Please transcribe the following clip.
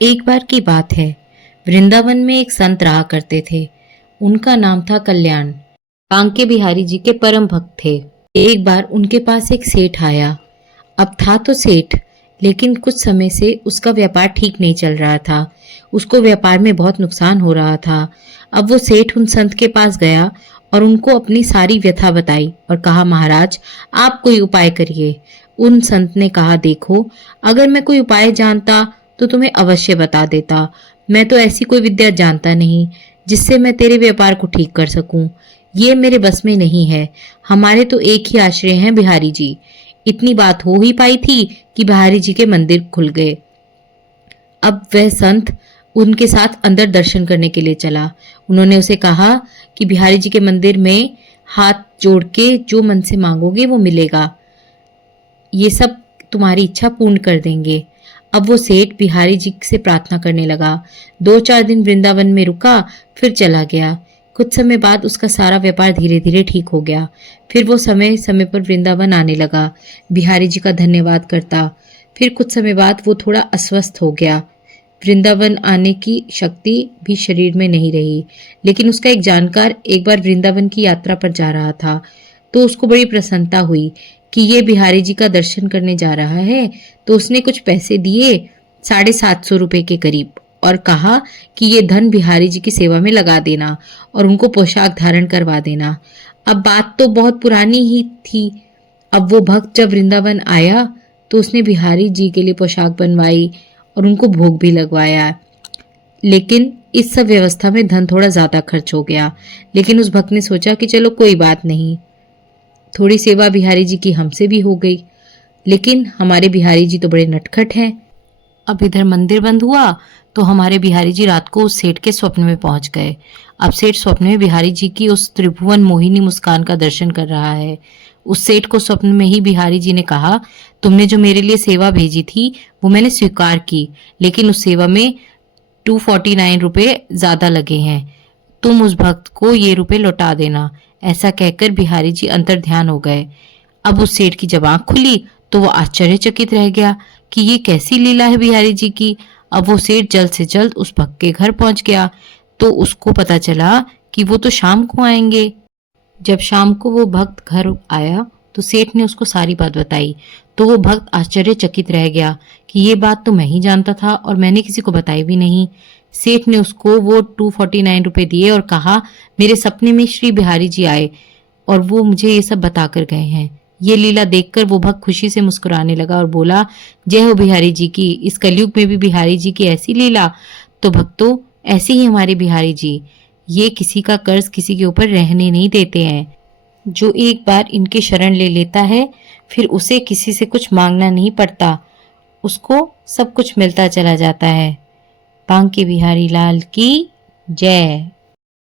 एक बार की बात है, वृंदावन में एक संत रहा करते थे। उनका नाम था कल्याण। बांके बिहारी जी के परम भक्त थे। एक बार उनके पास एक सेठ आया। अब था तो सेठ, लेकिन कुछ समय से उसका व्यापार ठीक नहीं चल रहा था। उसको व्यापार में बहुत नुकसान हो रहा था। अब वो सेठ उन संत के पास गया और उनको अपनी सारी व्यथा बताई और कहा, महाराज, आप कोई उपाय करिए। उन संत ने कहा, देखो, अगर मैं कोई उपाय जानता तो तुम्हें अवश्य बता देता। मैं तो ऐसी कोई विद्या जानता नहीं जिससे मैं तेरे व्यापार को ठीक कर सकूं। ये मेरे बस में नहीं है। हमारे तो एक ही आश्रय हैं, बिहारी जी। इतनी बात हो ही पाई थी कि बिहारी जी के मंदिर खुल गए। अब वह संत उनके साथ अंदर दर्शन करने के लिए चला। उन्होंने उसे कहा कि बिहारी जी के मंदिर में हाथ जोड़ के जो मन से मांगोगे वो मिलेगा। ये सब तुम्हारी इच्छा पूर्ण कर देंगे। अब वो सेठ बिहारी जी से प्रार्थना करने लगा। 2-4 दिन वृंदावन में रुका, फिर चला गया। कुछ समय बाद उसका सारा व्यापार धीरे धीरे ठीक हो गया। फिर वो समय समय पर वृंदावन आने लगा, बिहारी जी का धन्यवाद करता। फिर कुछ समय बाद वो थोड़ा अस्वस्थ हो गया। वृंदावन आने की शक्ति भी शरीर में नहीं रही। लेकिन उसका एक जानकार एक बार वृंदावन की यात्रा पर जा रहा था, तो उसको बड़ी प्रसन्नता हुई कि ये बिहारी जी का दर्शन करने जा रहा है। तो उसने कुछ पैसे दिए, 750 रुपए के करीब, और कहा कि ये धन बिहारी जी की सेवा में लगा देना और उनको पोशाक धारण करवा देना। अब बात तो बहुत पुरानी ही थी। अब वो भक्त जब वृंदावन आया तो उसने बिहारी जी के लिए पोशाक बनवाई और उनको भोग भी लगवाया। लेकिन इस सब व्यवस्था में धन थोड़ा ज्यादा खर्च हो गया। लेकिन उस भक्त ने सोचा कि चलो कोई बात नहीं, थोड़ी सेवा बिहारी जी की हमसे भी हो गई। लेकिन हमारे बिहारी जी तो बड़े नटखट हैं। अब इधर मंदिर बंद हुआ तो हमारे बिहारी जी रात को उस सेठ के स्वप्न में पहुंच गए। अब सेठ स्वप्न में बिहारी जी की उस त्रिभुवन मोहिनी मुस्कान का दर्शन कर रहा है। उस सेठ को स्वप्न में ही बिहारी जी ने कहा, तुमने जो मेरे लिए सेवा भेजी थी वो मैंने स्वीकार की, लेकिन उस सेवा में 249 रुपये ज्यादा लगे हैं। तुम उस भक्त को ये रुपए लौटा देना। ऐसा कहकर बिहारी जी अंतर ध्यान हो गए। अब उस सेठ की जब आंख खुली तो वो आश्चर्यचकित रह गया कि ये कैसी लीला है बिहारी जी की। अब वो सेठ जल्द से जल्द उस भक्त के घर पहुंच गया तो उसको पता चला कि वो तो शाम को आएंगे। जब शाम को वो भक्त घर आया तो सेठ ने उसको सारी बात बताई। तो वो भक्त आश्चर्यचकित रह गया कि ये बात तो मैं ही जानता था और मैंने किसी को बताई भी नहीं। सेठ ने उसको वो 249 रुपए दिए और कहा, मेरे सपने में श्री बिहारी जी आए और वो मुझे ये सब बताकर गए हैं। ये लीला देखकर वो भक्त खुशी से मुस्कुराने लगा और बोला, जय हो बिहारी जी की। इस कलयुग में भी बिहारी जी की ऐसी लीला। तो भक्तों, ऐसे ही हमारे बिहारी जी, ये किसी का कर्ज किसी के ऊपर रहने नहीं देते हैं। जो एक बार इनके शरण ले लेता है फिर उसे किसी से कुछ मांगना नहीं पड़ता, उसको सब कुछ मिलता चला जाता है। बांके बिहारी लाल की जय।